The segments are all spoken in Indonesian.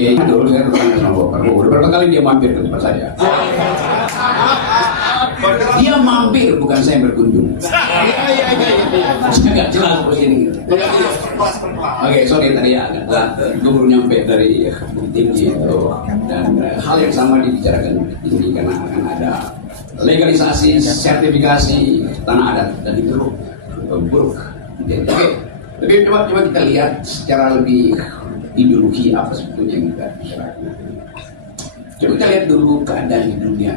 Dulu saya bertanya sama Bapak Prabowo, berapa kali dia mampir ke tempat saya? Dia mampir, bukan saya berkunjung. Saya nggak jelas posisi ini. Oke, sorry tadi agak telat. Baru nyampe dari Bukit Tinggi itu, dan hal yang sama dibicarakan ini karena akan ada legalisasi, sertifikasi tanah adat, dan itu buruk. Tapi coba kita lihat secara lebih ideologi apa sebetulnya yang kita bicarakan. Coba kita lihat dulu keadaan di dunia.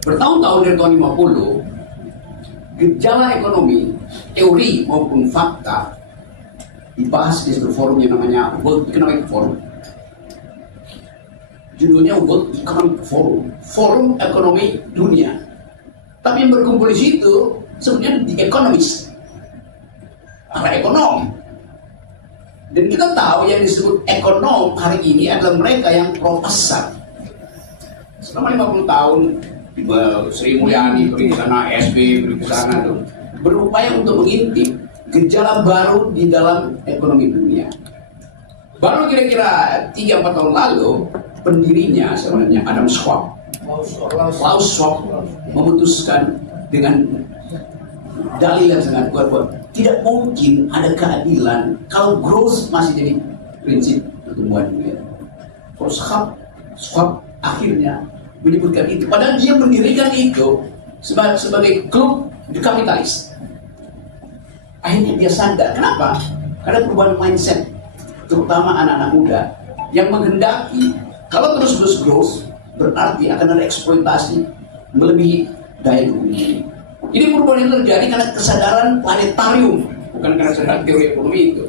Bertahun-tahun dari tahun 50, gejala ekonomi, teori maupun fakta dibahas di sebuah forum yang namanya World Economic Forum. Judulnya World Economic Forum, Forum Ekonomi Dunia. Tapi yang berkumpul di situ sebenarnya The Economist, para ekonom. Dan kita tahu yang disebut ekonom hari ini adalah mereka yang pro pasar. Selama 50 tahun, Sri Mulyani pergi ke sana, SB pergi ke sana, tuh berupaya untuk mengintip gejala baru di dalam ekonomi dunia. Baru kira-kira 3-4 tahun lalu, pendirinya sebenarnya Adam Schwab, Klaus Schwab, memutuskan dengan dalil yang sangat kuat bahwa tidak mungkin ada keadilan kalau growth masih jadi prinsip pertumbuhan dunia. Schwab akhirnya menyebutkan itu, padahal dia mendirikan itu sebagai klub the kapitalis. Akhirnya dia sadar, kenapa? Karena perubahan mindset, terutama anak-anak muda yang menghendaki kalau terus growth berarti akan ada eksploitasi melebihi daya bumi. Ini perubahan yang terjadi karena kesadaran planetarium, bukan karena kesadaran teori ekonomi itu.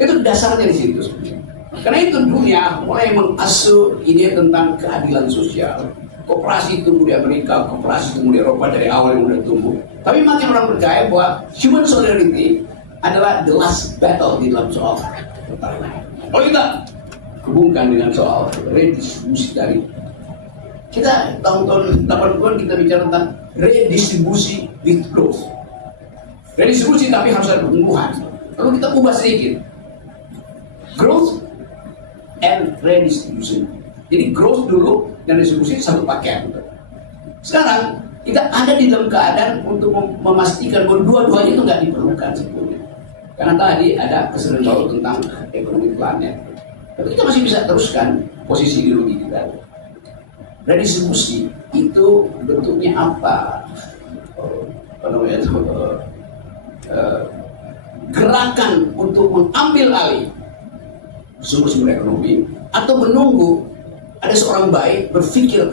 Itu dasarnya di situ sebenarnya. Karena itu dunia mulai mengasuh ide tentang keadilan sosial. Koperasi tumbuh di Amerika, koperasi tumbuh di Eropa dari awal yang sudah tumbuh. Tapi makin orang percaya bahwa human solidarity adalah the last battle di dalam soal pertahanan. Kalau kita hubungkan dengan soal redistribusi tadi, kita tahun-tahun 80-an kita bicara tentang redistribusi with growth. Redistribusi tapi harus ada pertumbuhan. Lalu kita ubah sedikit, growth and redistribution. Jadi growth dulu dan distribusi satu paket. Sekarang kita ada di dalam keadaan untuk memastikan bahwa dua-duanya itu nggak diperlukan sebetulnya. Karena tadi ada kesadaran baru tentang ekonomi planet. Tapi kita masih bisa teruskan posisi ideologi kita. Redistribusi itu bentuknya apa? Gerakan untuk mengambil alih sumber-sumber ekonomi atau menunggu ada seorang baik berpikir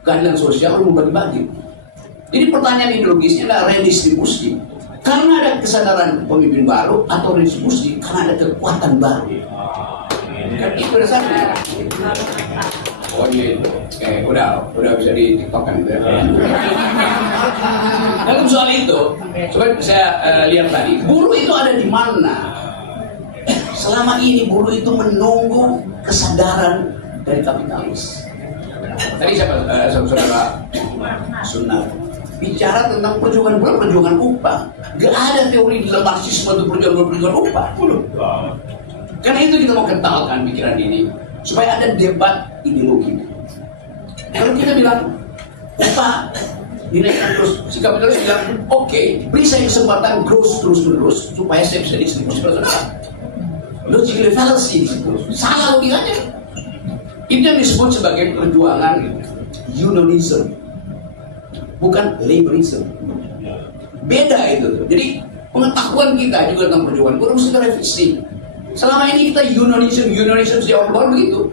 keadilan sosial lalu membagi-bagi. Jadi pertanyaan ideologisnya adalah redistribusi karena ada kesadaran pemimpin baru atau redistribusi karena ada kekuatan baru. Kan itu dasarnya. Oh gitu. Udah bisa di-tiktokkan gitu ya. Dalam soal itu, coba saya lihat tadi, buruh itu ada di mana? Selama ini buruh itu menunggu kesadaran dari kapitalis. Tadi saudara Sunnah bicara tentang perjuangan buruh, perjuangan upah. Gak ada teori di dalam Marxisme untuk perjuangan upah. Karena itu kita mau kentalkan pikiran ini supaya ada debat ideologi. Kalau kita bilang upah dinaikkan terus, si kapitalis bilang oke, beri saya kesempatan growth terus-menerus supaya saya bisa distribusi pada logical fallacy di situ. Salah logikanya. Itu yang disebut sebagai perjuangan unionism, bukan laborism. Beda itu. Jadi pengetahuan kita juga tentang perjuangan buruh mesti revisi. Selama ini kita unionism sejak awal begitu.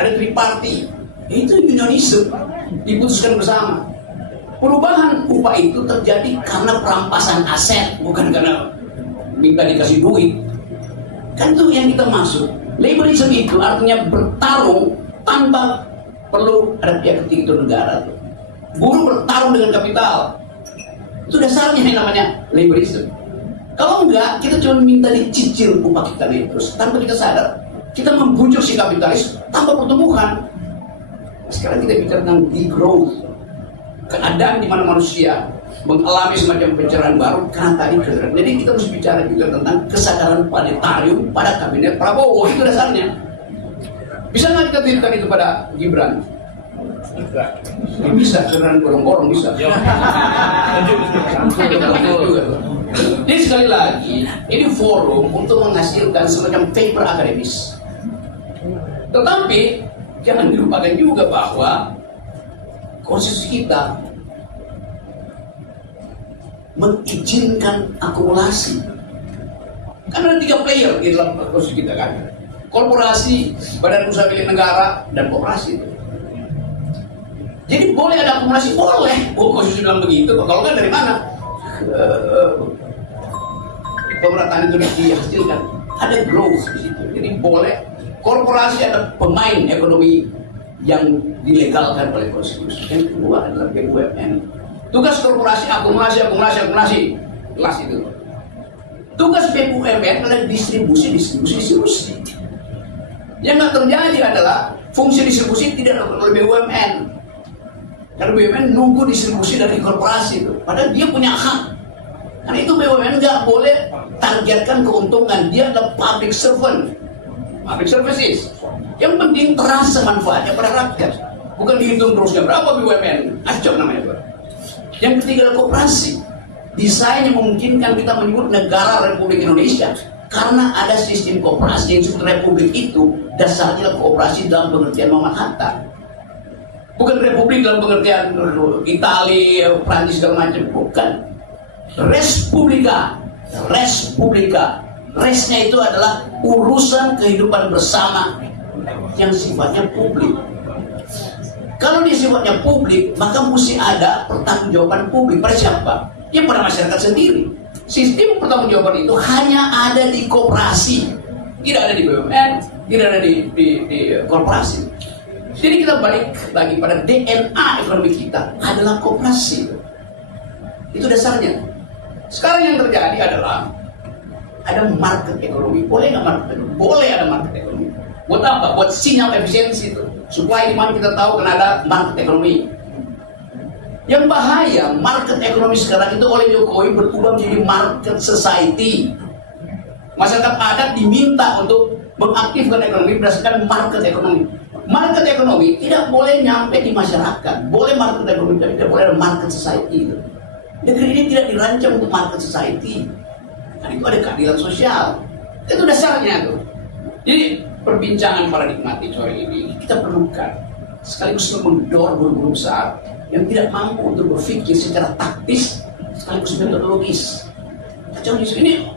Ada triparty, itu unionism diputuskan bersama. Perubahan upah itu terjadi karena perampasan aset, bukan karena minta dikasih duit. Kan itu yang kita maksud. Laborism itu artinya bertarung tanpa perlu ada pihak ketiga negara. Buruh bertarung dengan kapital. Itu dasarnya yang namanya laborism. Kalau enggak, kita cuma minta dicicil upah kita nih terus tanpa kita sadar. Kita membujuk si kapitalis tanpa pertumbuhan. Sekarang kita bicara tentang degrowth. Keadaan di mana manusia mengalami semacam pencerahan baru karena tadi kesadaran. Jadi kita harus bicara juga tentang kesadaran planetarium pada kabinet Prabowo, itu dasarnya. Bisa nggak kita tirukan itu pada Gibran? Ya, bisa, kesadaran gorong-gorong bisa. Jadi sekali lagi, ini forum untuk menghasilkan semacam paper akademis. Tetapi jangan dilupakan juga bahwa konstitusi kita mengizinkan akumulasi. Kan ada 3 player di dalam konstitusi kita kan. Korporasi, badan usaha milik negara, dan koperasi. Jadi boleh ada akumulasi, boleh. Konstitusi bilang begitu. Kalau kan dari mana? Pemerataan itu dihasilkan. Ada growth di situ. Jadi boleh. Korporasi ada pemain ekonomi yang dilegalkan oleh konstitusi. Yang kedua adalah BUMN. Tugas korporasi akumulasi. Jelas itu. Tugas BUMN adalah distribusi. Yang nggak terjadi adalah fungsi distribusi tidak oleh BUMN. Karena BUMN nunggu distribusi dari korporasi itu. Padahal dia punya hak. Karena itu BUMN nggak boleh targetkan keuntungan. Dia adalah public servant. Public services. Yang penting terasa manfaatnya pada rakyat. Bukan dihitung terusnya berapa BUMN. Acok namanya itu. Yang ketiga adalah koperasi. Desain yang memungkinkan kita menyebut negara Republik Indonesia. Karena ada sistem koperasi yang disebut Republik itu dasarnya koperasi dalam pengertian Muhammad Hatta. Bukan Republik dalam pengertian Italia, Prancis segala macam. Bukan. Respublika. Resnya itu adalah urusan kehidupan bersama yang sifatnya publik. Kalau dia sifatnya publik, maka mesti ada pertanggungjawaban publik pada siapa? Ya pada masyarakat sendiri. Sistem pertanggungjawaban itu hanya ada di koperasi, tidak ada di BUMN, tidak ada di korporasi. Jadi kita balik lagi pada DNA ekonomi kita adalah koperasi. Itu dasarnya. Sekarang yang terjadi adalah ada market ekonomi. Boleh nggak market ekonomi? Boleh ada market ekonomi. Buat apa? Buat sinyal efisiensi itu. Supaya dimana kita tahu kan ada market ekonomi. Yang bahaya, market ekonomi sekarang itu oleh Jokowi berubah menjadi market society. Masyarakat adat diminta untuk mengaktifkan ekonomi berdasarkan market ekonomi. Market ekonomi tidak boleh nyampe di masyarakat. Boleh market ekonomi, tapi tidak boleh ada market society. Negeri ini tidak dirancang untuk market society. Nah, itu ada keadilan sosial. Itu dasarnya tuh. Jadi perbincangan paradigmatik sore ini kita perlukan sekaligus mendorong guru-guru besar yang tidak mampu untuk berpikir secara taktis sekaligus metodologis. Kacau ini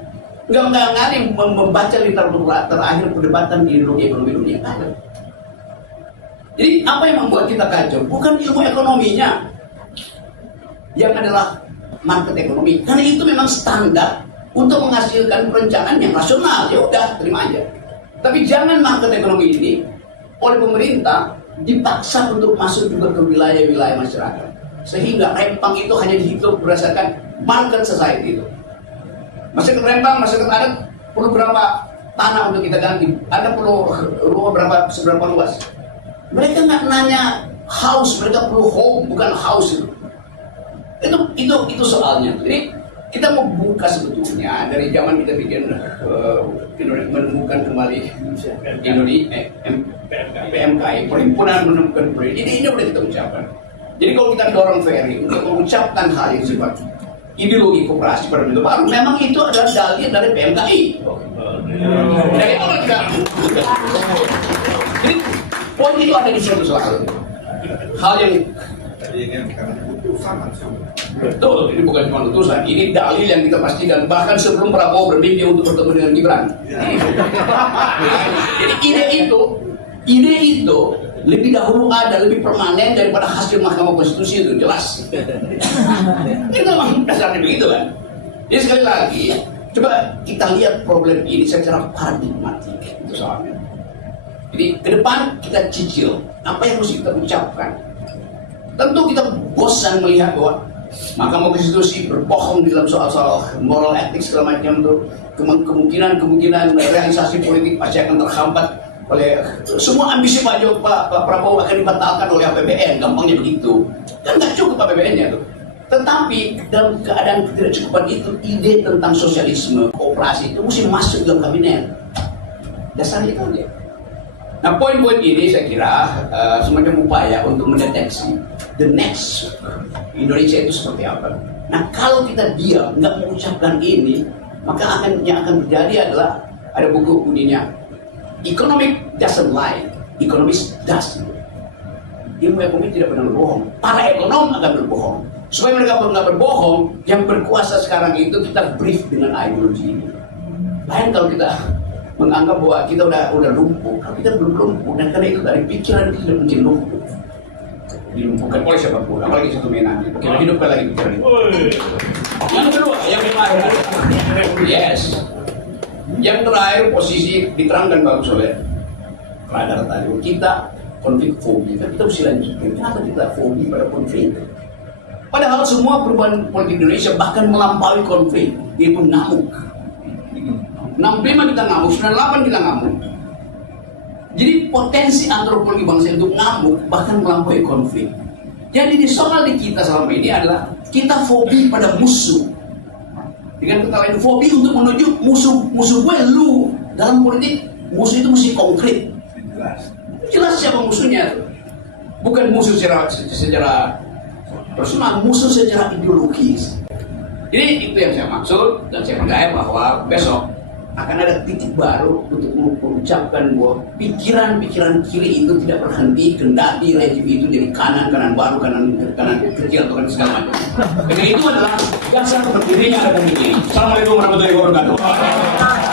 nggak ada yang membaca literatur terakhir perdebatan di ideologi ekonomi dunia. Ada. Jadi apa yang membuat kita kacau? Bukan ilmu ekonominya, yang adalah market ekonomi. Karena itu memang standar untuk menghasilkan perencanaan yang rasional. Ya udah, terima aja. Tapi jangan market ekonomi ini oleh pemerintah dipaksa untuk masuk juga ke wilayah-wilayah masyarakat. Sehingga Rempang itu hanya dihitung berdasarkan market society itu. Masyarakat Rempang, masyarakat adat perlu berapa tanah untuk kita ganti? Ada perlu rumah seberapa luas? Mereka nggak nanya house, mereka perlu home, bukan house itu. Itu soalnya. Jadi kita mau buka sebetulnya dari zaman kita bikin menemukan kembali Indonesia PMKI, perhimpunan menemukan kembali. Ini udah kita ucapkan. Jadi kalau kita dorong Ferry untuk mengucapkan hal yang sifat ideologi koperasi pada bentuk baru, memang itu adalah dalil dari PMKI. Dari orang kita. Jadi poin itu ada di suatu soal. Hal yang betul, ini bukan cuma utusan, ini dalil yang kita pastikan bahkan sebelum Prabowo bermimpi untuk bertemu dengan Gibran. Jadi ide itu lebih dahulu ada, lebih permanen daripada hasil Mahkamah Konstitusi itu jelas. Itu memang dasarnya begitu kan. Jadi sekali lagi, coba kita lihat problem ini secara paradigmatik itu soalnya. Jadi ke depan kita cicil apa yang harus kita ucapkan. Tentu kita bosan melihat bahwa Mahkamah Konstitusi berbohong dalam soal-soal moral etik segala macam itu. Kemungkinan realisasi politik pasti akan terhambat oleh semua ambisi Pak Prabowo akan dibatalkan oleh APBN, gampangnya begitu. Dan nggak cukup APBN-nya tuh. Tetapi dalam keadaan ketidakcukupan itu, ide tentang sosialisme, kooperasi itu mesti masuk dalam kabinet. Dasarnya itu aja. Nah, poin-poin ini saya kira semacam upaya untuk mendeteksi the next Indonesia itu seperti apa. Nah, kalau kita diam, nggak mengucapkan ini, maka yang akan terjadi adalah ada buku bunyinya Economic doesn't lie, economist does. Ilmu ekonomi tidak pernah berbohong. Para ekonom akan berbohong. Supaya mereka nggak berbohong, yang berkuasa sekarang itu kita brief dengan ideologi ini. Lain kalau kita menganggap bahwa kita udah lumpuh, kalau kita belum lumpuh, dan karena itu dari pikiran itu tidak mungkin lumpuh. Dilumpuhkan oleh siapapun, apalagi satu menang. Kita hidupkan lagi pikiran itu. Yang kedua, yang terakhir, yes. Yang terakhir posisi diterangkan bagus oleh radar tadi. Kita konflik fobia, kita mesti lanjutkan. Kenapa kita fobia pada konflik? Padahal semua perubahan politik Indonesia bahkan melampaui konflik, yaitu ngamuk. 65 kita ngamuk, 98 kita ngamuk. Jadi potensi antropologi bangsa untuk ngamuk bahkan melampaui konflik. Jadi soal di kita selama ini adalah kita fobi pada musuh. Dengan kata lain, fobi untuk menuju musuh gue lu. Dalam politik musuh itu mesti konkret. Jelas siapa musuhnya. Bukan musuh secara personal, musuh secara ideologis. Jadi itu yang saya maksud, dan saya percaya bahwa besok akan ada titik baru untuk mengucapkan bahwa pikiran-pikiran kiri itu tidak berhenti kendati rejim itu jadi kanan baru, kanan kecil atau kanan segala macam. Karena itu adalah dasar berdirinya ada ini. Assalamualaikum warahmatullahi wabarakatuh.